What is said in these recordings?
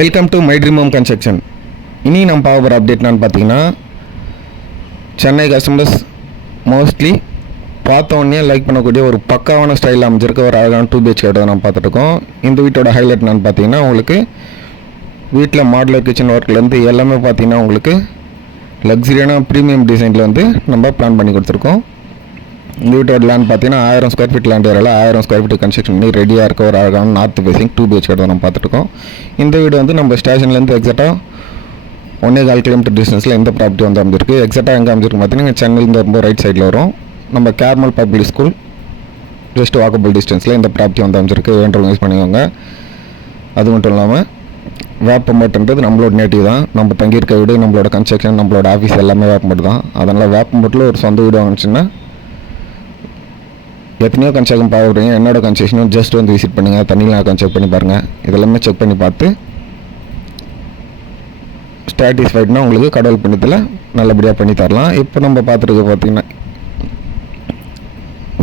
Welcome to my dream home construction. இனி நம்ம பார்க்க போகிற அப்டேட் என்னன்னு பார்த்தீங்கன்னா, சென்னை கஸ்டமர்ஸ் மோஸ்ட்லி பார்த்த உடனே லைக் பண்ணக்கூடிய ஒரு பக்காவான ஸ்டைலில் அமைஞ்சிருக்க ஒரு அழகான 2 BHK வீட்டை நம்ம பார்த்துட்ருக்கோம். இந்த வீட்டோட ஹைலைட் என்னன்னு பார்த்தீங்கன்னா, உங்களுக்கு வீட்டில் மாடுலர் கிச்சன் ஒர்க்லேருந்து எல்லாமே பார்த்தீங்கன்னா உங்களுக்கு லக்ஸரியான ப்ரீமியம் டிசைனில் வந்து நம்ம பிளான் பண்ணி கொடுத்துருக்கோம். இந்த வீட்டோட லேண்ட் பார்த்தீங்கன்னா 1000 ஸ்கொயர் ஃபீட் லேண்ட் ஏரியாவில் 1000 ஸ்கொயர் ஃபீட் கன்ஸ்ட்ரக்ஷன் பண்ணி ரெடியாக இருக்க ஒரு அழகான நார்த் ஃபேசிங் 2 BHK நம்ம பார்த்துருக்கோம். இந்த வீடு வந்து நம்ம ஸ்டேஷன்லேருந்து எக்ஸாக்டாக 1.25 கிலோமீட்டர் டிஸ்டன்ஸில் இந்த ப்ராப்பர்ட்டி வந்து அமைஞ்சிருக்கு. எக்ஸாக்டாக எங்கே அமைஞ்சிருக்கு பார்த்தீங்கன்னா சென்னையிலேருந்து ரொம்ப ரைட் சைடில் வரும். நம்ம Carmel public school just walkable டிஸ்டன்ஸில் இந்த ப்ராப்பர்ட்டி வந்து அமைஞ்சிருக்கு. வேண்டவங்க யூஸ் பண்ணிக்கோங்க. அது மட்டும் இல்லாமல் வேப்பம்பட்டுன்றது நம்மளோட நேட்டிவ் தான். நம்ம தங்கியிருக்க வீடு, நம்மளோட கன்ஸ்ட்ரக்ஷன், நம்மளோட ஆஃபீஸ் எல்லாமே வேப்பம்பட்டு தான். அதனால் வேப்பம்பட்டில் ஒரு சொந்த வீடு வாங்கிச்சுன்னா எத்தனையோ கன்ஸ்ட்ரக்ஷன் பார்க்குறீங்க. என்னோட கன்ஸ்ட்ரக்ஷனும் ஜஸ்ட் வந்து விசிட் பண்ணுங்கள். தண்ணியில் நான் செக் பண்ணி பாருங்கள். இதெல்லாமே செக் பண்ணி பார்த்து ஸ்டாட்டிஸ்ஃபைட்னா உங்களுக்கு கடவுள் பண்ணத்தில் நல்லபடியாக பண்ணி தரலாம். இப்போ நம்ம பார்த்துருக்க பார்த்தீங்கன்னா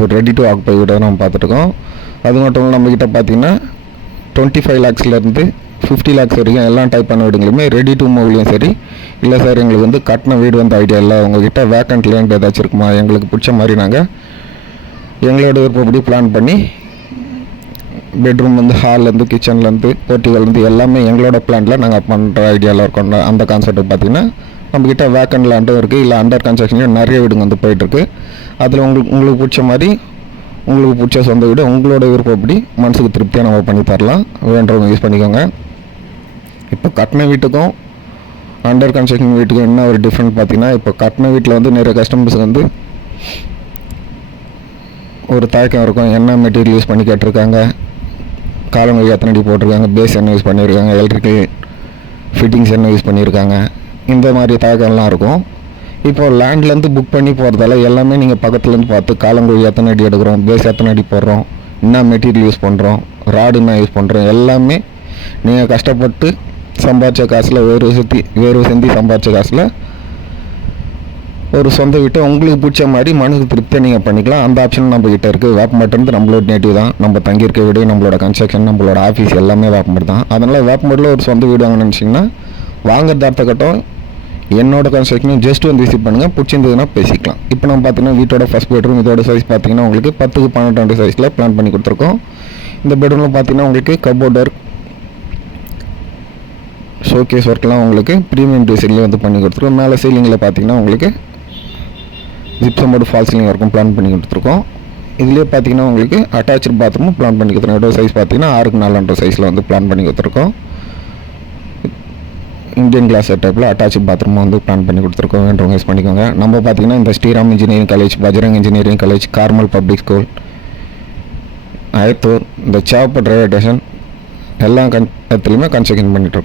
ஒரு ரெடி டு ஆக்குபை வீடை நம்ம பார்த்துருக்கோம். அது மட்டும் இல்லை நம்மக்கிட்ட பார்த்தீங்கன்னா 25 lakhsலேருந்து 50 lakhs வரைக்கும் எல்லா டைப்பான வீடுங்களுமே ரெடி டு மூவ்லையும் சரி. இல்லை சார் எங்களுக்கு வந்து கட்டின வீடு வந்து ஐடியா இல்லை, உங்கள்கிட்ட வேக்கண்ட் லேண்ட் ஏதாச்சும் இருக்குமா, எங்களுக்கு பிடிச்ச மாதிரி நாங்கள் எங்களோட விருப்பப்படி பிளான் பண்ணி பெட்ரூம் வந்து ஹால்லேருந்து கிச்சன்லேருந்து போர்ட்டிகள்லேருந்து எல்லாமே எங்களோட பிளானில் நாங்கள் பண்ணுற ஐடியாவில் இருக்கோம். அந்த கான்செப்ட் பார்த்திங்கன்னா நம்மக்கிட்ட வேக்கண்ட் லேண்டும் இருக்குது. இல்லை அண்டர் கன்ஸ்ட்ரக்ஷன்லேயும் நிறைய வீடுங்க வந்து போயிட்டுருக்கு. அதில் உங்களுக்கு பிடிச்ச மாதிரி உங்களுக்கு பிடிச்ச சொந்த வீடு உங்களோட விருப்பப்படி மனசுக்கு திருப்தியாக நம்ம பண்ணி தரலாம். வேண்டவங்க யூஸ் பண்ணிக்கோங்க. இப்போ கட்டின வீட்டுக்கும் அண்டர் கன்ஸ்ட்ரக்ஷன் வீட்டுக்கும் என்ன ஒரு டிஃப்ரெண்ட் பார்த்திங்கன்னா, இப்போ கட்டின வீட்டில் வந்து நிறைய கஸ்டமர்ஸ் வந்து ஒரு தயக்கம் இருக்கும். என்ன மெட்டீரியல் யூஸ் பண்ணி கேட்டிருக்காங்க, காலங்கள் எத்தனை அடி போட்டிருக்காங்க, பேஸ் என்ன யூஸ் பண்ணியிருக்காங்க, எலக்ட்ரிக்கல் ஃபிட்டிங்ஸ் என்ன யூஸ் பண்ணியிருக்காங்க, இந்த மாதிரி தயக்கம்லாம் இருக்கும். இப்போது லேண்ட்லேருந்து புக் பண்ணி போகிறதால எல்லாமே நீங்கள் பக்கத்துலேருந்து பார்த்து காலங்கள் எத்தனை அடி எடுக்கிறோம், பேஸ் எத்தனை அடி போடுறோம், என்ன மெட்டீரியல் யூஸ் பண்ணுறோம், ராடு என்ன யூஸ் பண்ணுறோம், எல்லாமே நீங்கள் கஷ்டப்பட்டு சம்பாதிச்ச காசில் வேர்வை சிந்தி சம்பாதிச்ச காசில் ஒரு சொந்த வீட்டை உங்களுக்கு பிடிச்ச மாதிரி மனசுக்கு திருப்தியாக நீங்கள் பண்ணிக்கலாம். அந்த ஆப்ஷன் நம்ம கிட்டே இருக்குது. வேப்பம்பட்டு நம்மளோட நேட்டிவ் தான். நம்ம தங்கியிருக்க வீடு, நம்மளோட கன்ஸ்ட்ரக்ஷன், நம்மளோட ஆஃபீஸ் எல்லாமே வேப்பம்பட்டு தான். அதனால் வேப்பம்பட்டில் ஒரு சொந்த வீடு வாங்கணும்னு நினச்சிங்கன்னா வாங்குறது அர்த்தக்கட்டும் என்னோட கன்ஸ்ட்ரக்ஷனும் ஜஸ்ட் வந்து விசிட் பண்ணுங்கள். பிடிச்சிருந்ததுன்னா பேசிக்கலாம். இப்போ நம்ம பார்த்தீங்கன்னா வீட்டோட ஃபஸ்ட் பெட்ரூம் இதோட சைஸ் பார்த்தீங்கன்னா உங்களுக்கு 10க்கு 12 சைஸில் பிளான் பண்ணி கொடுத்துருக்கோம். இந்த பெட்ரூமில் பார்த்தீங்கன்னா உங்களுக்கு கபோர்ட் ஒர்க், ஷோகேஸ் ஒர்க்லாம் உங்களுக்கு ப்ரீமியம் டிசைன்லேயே வந்து பண்ணி கொடுத்துருக்கோம். மேலே சீலிங்கில் பார்த்தீங்கன்னா உங்களுக்கு ஜிப்சம் போர்டு ஃபால் சீலிங் ஒர்க்கும் பிளான் பண்ணி கொடுத்துருக்கோம். இதுலேயே பார்த்தீங்கன்னா உங்களுக்கு அட்டாச்சு பாத்ரூமும் பிளான் பண்ணி கொடுத்துருக்கோம். இதோட சைஸ் பார்த்தீங்கன்னா 6க்கு 4 சைஸில் வந்து பிளான் பண்ணி கொடுத்துருக்கோம். இந்தியன் கிளாஸ் டைப்பில் அட்டாச்சு பாத்ரூமும் வந்து பிளான் பண்ணி கொடுத்துருக்கோம். வேண்டவங்க யூஸ் பண்ணிக்கோங்க. நம்ம பார்த்தீங்கன்னா இந்த Sriram engineering college, Bajrang engineering college, Carmel public school, Ayathur, இந்த சேவப்பட் ரயில்வே ஸ்டேஷன் எல்லா இடத்துலையுமே கன்ஸ்ட்ரக்ஷன் பண்ணிட்டுருக்கோம்.